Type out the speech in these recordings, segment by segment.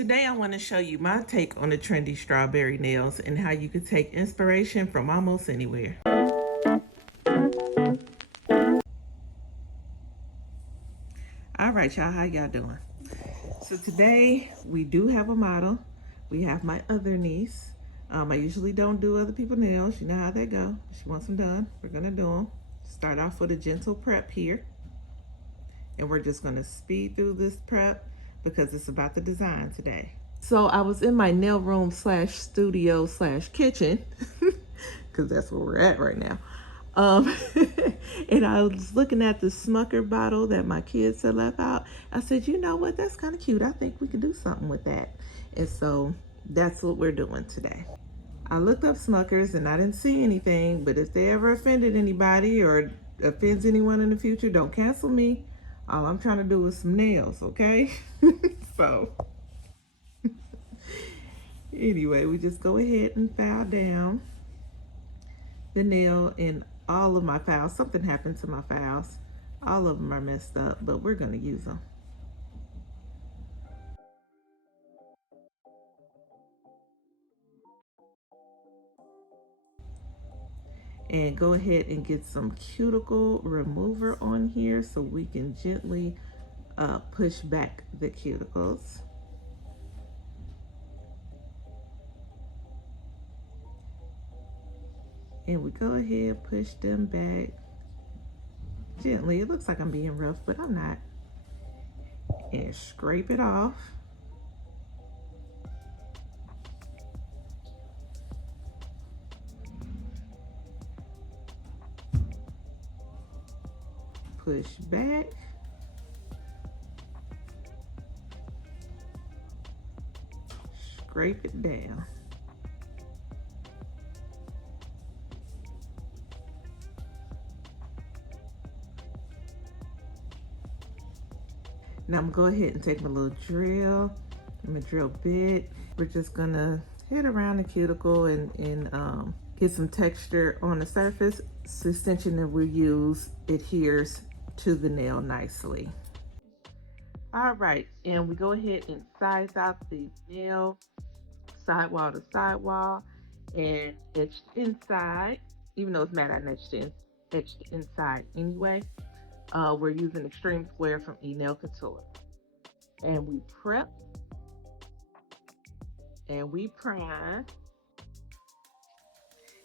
Today I want to show you my take on the trendy strawberry nails and how you could take inspiration from almost anywhere. All right, y'all, how y'all doing? So today we do have a model. We have my other niece. I usually don't do other people's nails. You know how they go. She wants them done. We're gonna do them. Start off with a gentle prep here. And we're just gonna speed through this prep because it's about the design today. So I was in my nail room slash studio slash kitchen because that's where we're at right now. And I was looking at the Smucker bottle that my kids had left out. I said, you know what, that's kind of cute. I think we could do something with that. And so that's what we're doing today. I looked up Smuckers and I didn't see anything, but if they ever offended anybody or offends anyone in the future, don't cancel me. All I'm trying to do is some nails, okay? So anyway, we just go ahead and file down the nail in all of my files. Something happened to my files. All of them are messed up, but we're going to use them. And go ahead and get some cuticle remover on here so we can gently push back the cuticles. And we go ahead, push them back gently. It looks like I'm being rough, but I'm not. And scrape it off. Push back. Scrape it down. Now I'm gonna go ahead and take my little drill. I'm gonna drill bit. We're just gonna hit around the cuticle and get some texture on the surface. This extension that we use adheres to the nail nicely. All right, and we go ahead and size out the nail sidewall to sidewall and etched inside, even though it's matte, I etched inside anyway. We're using Extreme Square from Nail Couture. And we prep and we prime.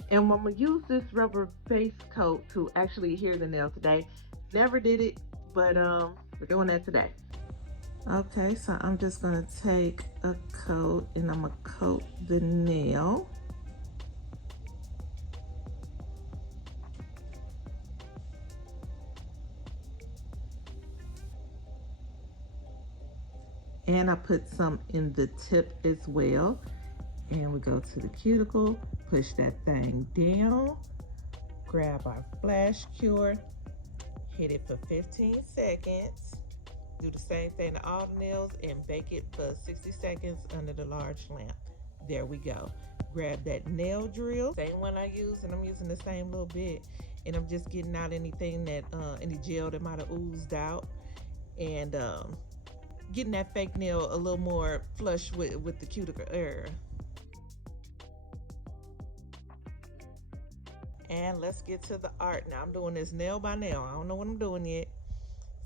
And I'm gonna use this rubber base coat to actually adhere the nail today. Never did it, but we're doing that today. Okay, so I'm just gonna take a coat and I'm gonna coat the nail. And I put some in the tip as well. And we go to the cuticle, push that thing down, grab our flash cure, hit it for 15 seconds. Do the same thing to all the nails and bake it for 60 seconds under the large lamp. There we go. Grab that nail drill, same one I use, and I'm using the same little bit. And I'm just getting out anything that, any gel that might have oozed out. And getting that fake nail a little more flush with the cuticle area. And let's get to the art. Now I'm doing this nail by nail. I don't know what I'm doing yet.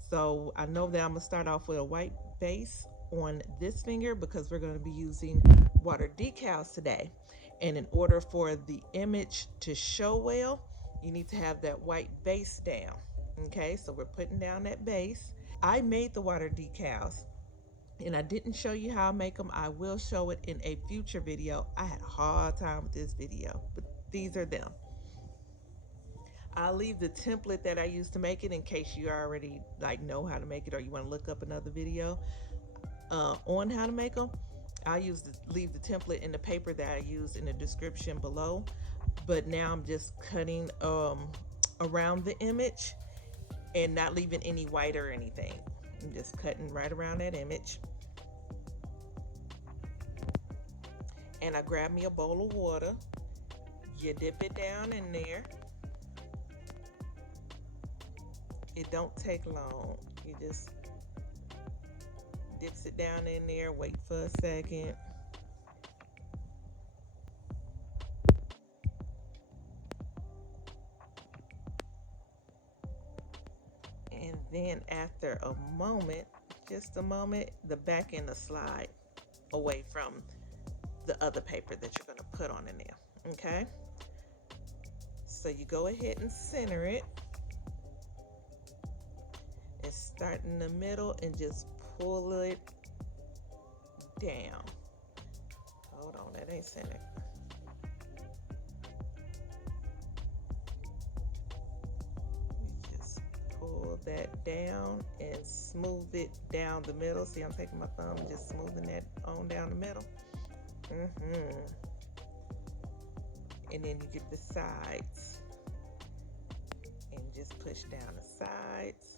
So I know that I'm gonna start off with a white base on this finger because we're gonna be using water decals today. And in order for the image to show well, you need to have that white base down. Okay, so we're putting down that base. I made the water decals and I didn't show you how I make them. I will show it in a future video. I had a hard time with this video, but these are them. I'll leave the template that I used to make it in case you already know how to make it or you want to look up another video on how to make them. I'll leave the template in the paper that I used in the description below. But now I'm just cutting around the image and not leaving any white or anything. I'm just cutting right around that image. And I grab me a bowl of water. You dip it down in there. It don't take long. You just Dips it down in there, wait for a second. And then after a moment, just a moment, the back end will slide away from the other paper that you're going to put on in there. Okay? So you go ahead and center it and start in the middle and just pull it down. Hold on, that ain't centered. You just pull that down and smooth it down the middle. See, I'm taking my thumb and just smoothing that on down the middle. And then you get the sides and just push down the sides.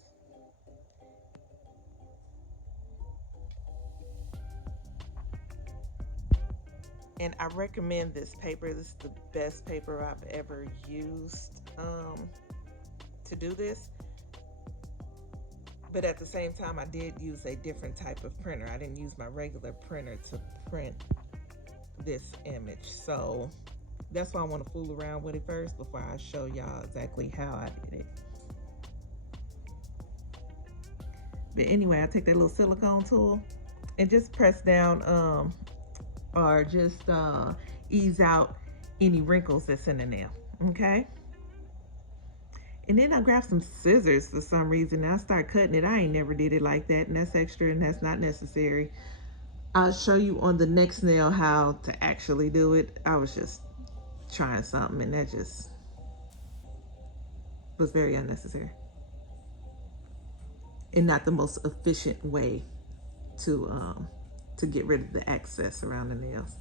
And I recommend this paper. This is the best paper I've ever used to do this. But at the same time, I did use a different type of printer. I didn't use my regular printer to print this image. So that's why I want to fool around with it first before I show y'all exactly how I did it. But anyway, I take that little silicone tool and just press down or just ease out any wrinkles that's in the nail, okay? And then I grab some scissors for some reason and I start cutting it. I ain't never did it like that, and that's extra and that's not necessary. I'll show you on the next nail how to actually do it. I was just trying something and that just was very unnecessary and not the most efficient way to get rid of the excess around the nails.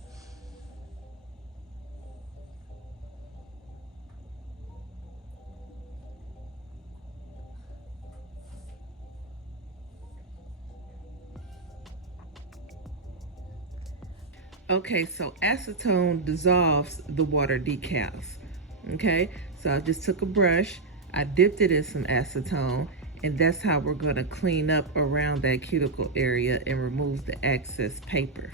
Okay, so acetone dissolves the water decals. Okay, so I just took a brush, I dipped it in some acetone, and that's how we're going to clean up around that cuticle area and remove the excess paper.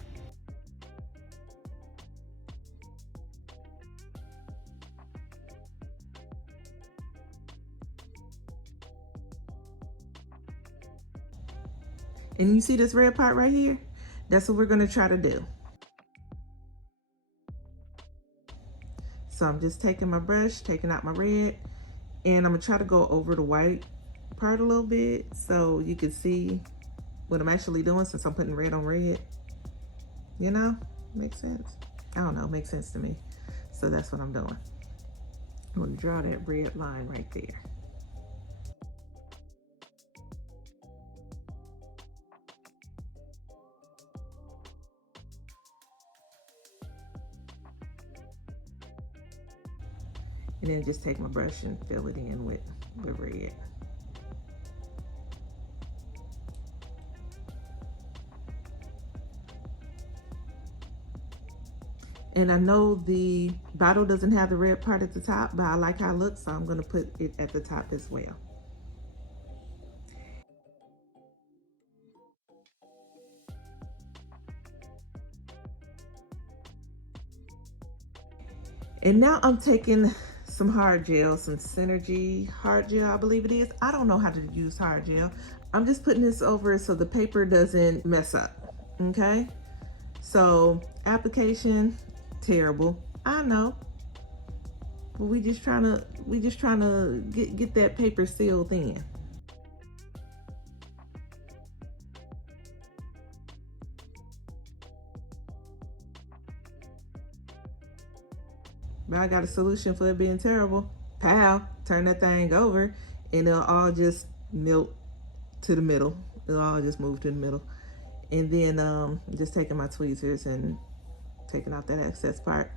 And you see this red part right here? That's what we're going to try to do. So I'm just taking my brush, taking out my red, and I'm going to try to go over the white part a little bit so you can see what I'm actually doing since I'm putting red on red. You know, makes sense? I don't know, makes sense to me. So that's what I'm doing. I'm going to draw that red line right there. And then just take my brush and fill it in with the red. And I know the bottle doesn't have the red part at the top, but I like how it looks, so I'm going to put it at the top as well. And now I'm taking some hard gel, some Synergy hard gel, I believe it is. I don't know how to use hard gel. I'm just putting this over so the paper doesn't mess up, okay? So application, terrible, I know. But we just trying to get that paper sealed in. But I got a solution for it being terrible. Pow, turn that thing over and it'll all just melt to the middle. It'll all just move to the middle. And then just taking my tweezers and taking out that excess part.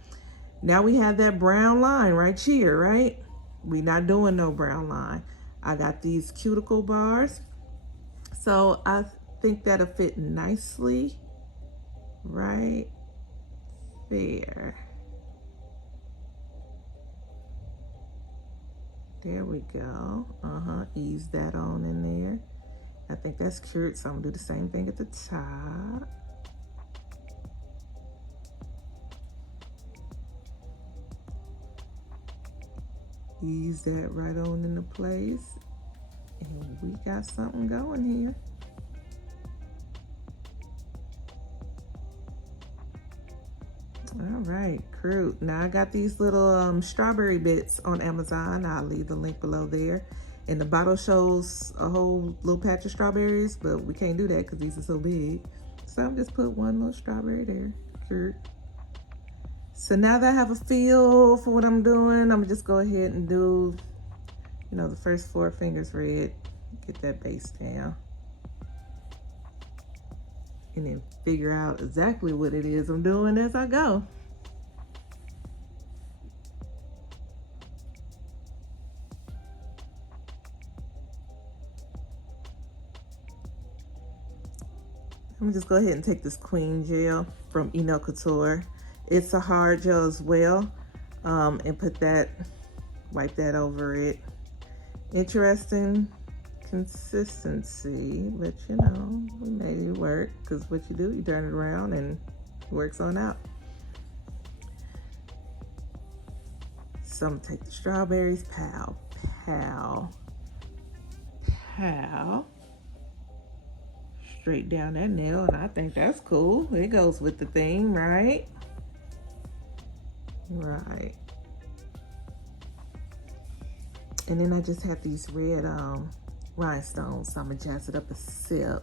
Now we have that brown line right here, right? We not doing no brown line. I got these cuticle bars. So I think that'll fit nicely right there. There we go. Ease that on in there. I think that's cute, so I'm gonna do the same thing at the top. Ease that right on into place, and we got something going here. All right, crew. Now I got these little strawberry bits on Amazon. I'll leave the link below there. And the bottle shows a whole little patch of strawberries, but we can't do that because these are so big. So I'm just put one little strawberry there. Cute. So now that I have a feel for what I'm doing, I'm gonna just go ahead and do, you know, the first 4 fingers red. Get that base down. And then figure out exactly what it is I'm doing as I go. I'm gonna just go ahead and take this Queen gel from Couture. It's a hard gel as well, and put that, wipe that over it. Interesting consistency, but you know, we made it work, because what you do, you turn it around and it works on out. So I'm gonna take the strawberries, pow, pow, pow, straight down that nail, and I think that's cool. It goes with the theme, right? Right. And then I just have these red rhinestones, so I'm gonna jazz it up a sip.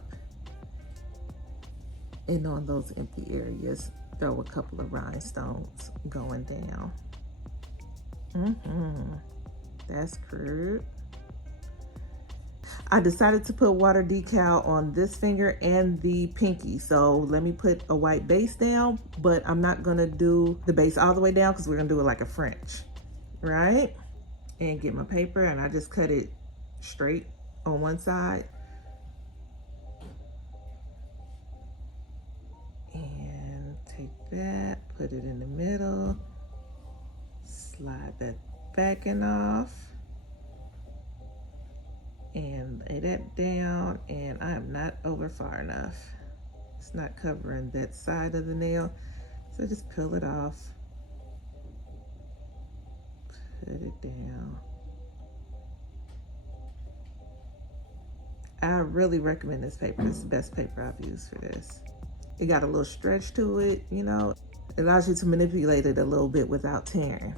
And on those empty areas, throw a couple of rhinestones going down. That's cute. I decided to put water decal on this finger and the pinky. So let me put a white base down, but I'm not gonna do the base all the way down because we're gonna do it like a French, right? And get my paper, and I just cut it straight on one side. And take that, put it in the middle, slide that backing off, and lay that down, and I am not over far enough. It's not covering that side of the nail, so just peel it off, put it down. I really recommend this paper. It's the best paper I've used for this. It got a little stretch to it, you know. It allows you to manipulate it a little bit without tearing.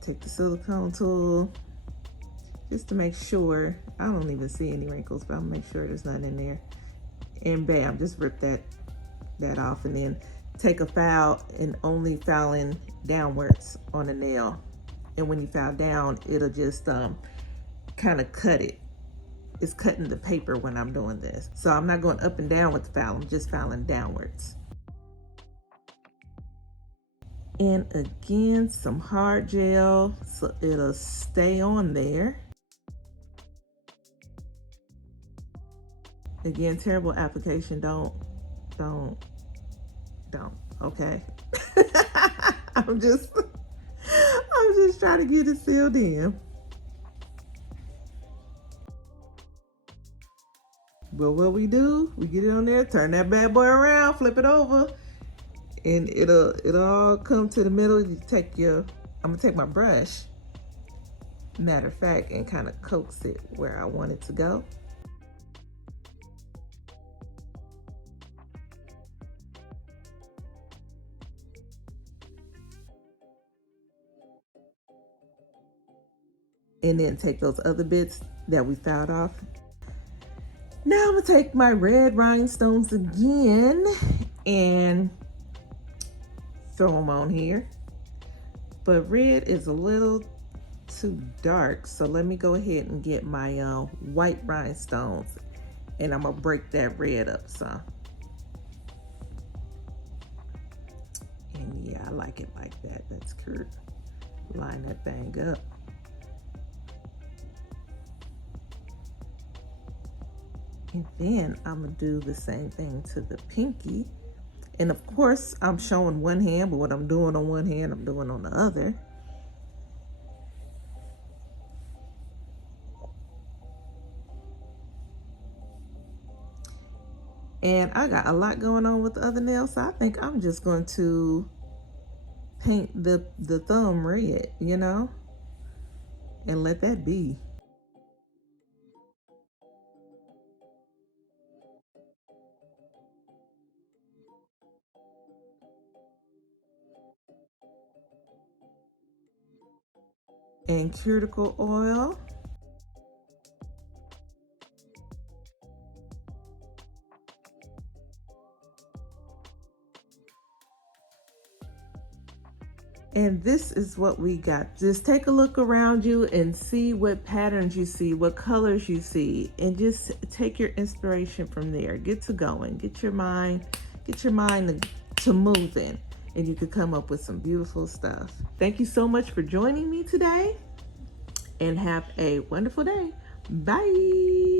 Take the silicone tool just to make sure. I don't even see any wrinkles, but I'll make sure there's nothing in there. And bam, just rip that off, and then take a file and only filing downwards on the nail. And when you file down, it'll just kind of cut it. It's cutting the paper when I'm doing this. So I'm not going up and down with the file, I'm just filing downwards. And again, some hard gel, so it'll stay on there. Again, terrible application, don't, okay? I'm just trying to get it sealed in. But what we do, we get it on there, turn that bad boy around, flip it over, and it'll all come to the middle. You take I'm gonna take my brush, matter of fact, and kind of coax it where I want it to go. And then take those other bits that we filed off. Now I'm gonna take my red rhinestones again and throw them on here. But red is a little too dark, so let me go ahead and get my white rhinestones, and I'm gonna break that red up some. And yeah, I like it like that. That's cute. Line that thing up. And then I'm gonna do the same thing to the pinky. And of course, I'm showing one hand, but what I'm doing on one hand, I'm doing on the other. And I got a lot going on with the other nail, so I think I'm just going to paint the thumb red, you know, and let that be. And cuticle oil. And this is what we got. Just take a look around you and see what patterns you see, what colors you see, and just take your inspiration from there. Get to going. Get your mind to moving, and you could come up with some beautiful stuff. Thank you so much for joining me today, and have a wonderful day. Bye.